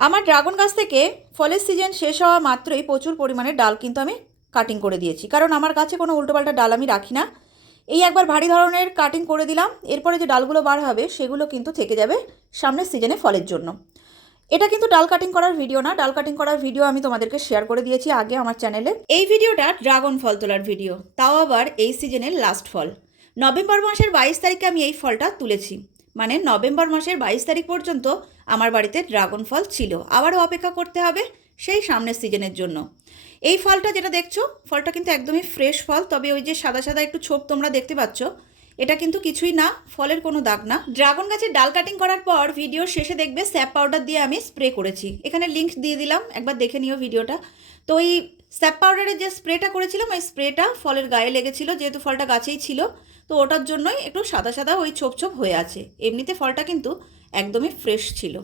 আমার ড্রাগন গাছ থেকে ফলের সিজন শেষ হওয়া মাত্রই প্রচুর পরিমাণে ডাল কিন্তু আমি কাটিং করে দিয়েছি, কারণ আমার গাছে কোনো উল্টোপাল্টা ডাল আমি রাখি না। এই একবার ভারী ধরনের কাটিং করে দিলাম, এরপরে যে ডালগুলো বার হবে সেগুলো কিন্তু থেকে যাবে সামনের সিজনে ফলের জন্য। এটা কিন্তু ডাল কাটিং করার ভিডিও না, ডাল কাটিং করার ভিডিও আমি তোমাদেরকে শেয়ার করে দিয়েছি আগে আমার চ্যানেলে। এই ভিডিওটা ড্রাগন ফল তোলার ভিডিও, তাও আবার এই সিজনের লাস্ট ফল। নভেম্বর মাসের 22 তারিখে আমি এই ফলটা তুলেছি, মানে নভেম্বর মাসের 22 তারিখ পর্যন্ত আমার বাড়িতে ড্রাগন ফল ছিল। আবারও অপেক্ষা করতে হবে সেই সামনের সিজনের জন্য। এই ফলটা যেটা দেখছো, ফলটা কিন্তু একদমই ফ্রেশ ফল, তবে ওই যে সাদা সাদা একটু ছোপ তোমরা দেখতে পাচ্ছ, এটা কিন্তু কিছুই না, ফলের কোনো দাগ না। ড্রাগন গাছের ডাল কাটিং করার পর ভিডিওর শেষে দেখবে স্যাপ পাউডার দিয়ে আমি স্প্রে করেছি, এখানে লিঙ্ক দিয়ে দিলাম, একবার দেখে নিও ভিডিওটা। তো এই স্যাপ পাউডারের যে স্প্রেটা করেছিলাম, ওই স্প্রেটা ফলের গায়ে লেগেছিল, যেহেতু ফলটা গাছেই ছিল, তো ওটার জন্যই একটু সাদা সাদা ওই ছোপ ছোপ হয়ে আছে। এমনিতে ফলটা কিন্তু একদমই ফ্রেশ ছিল।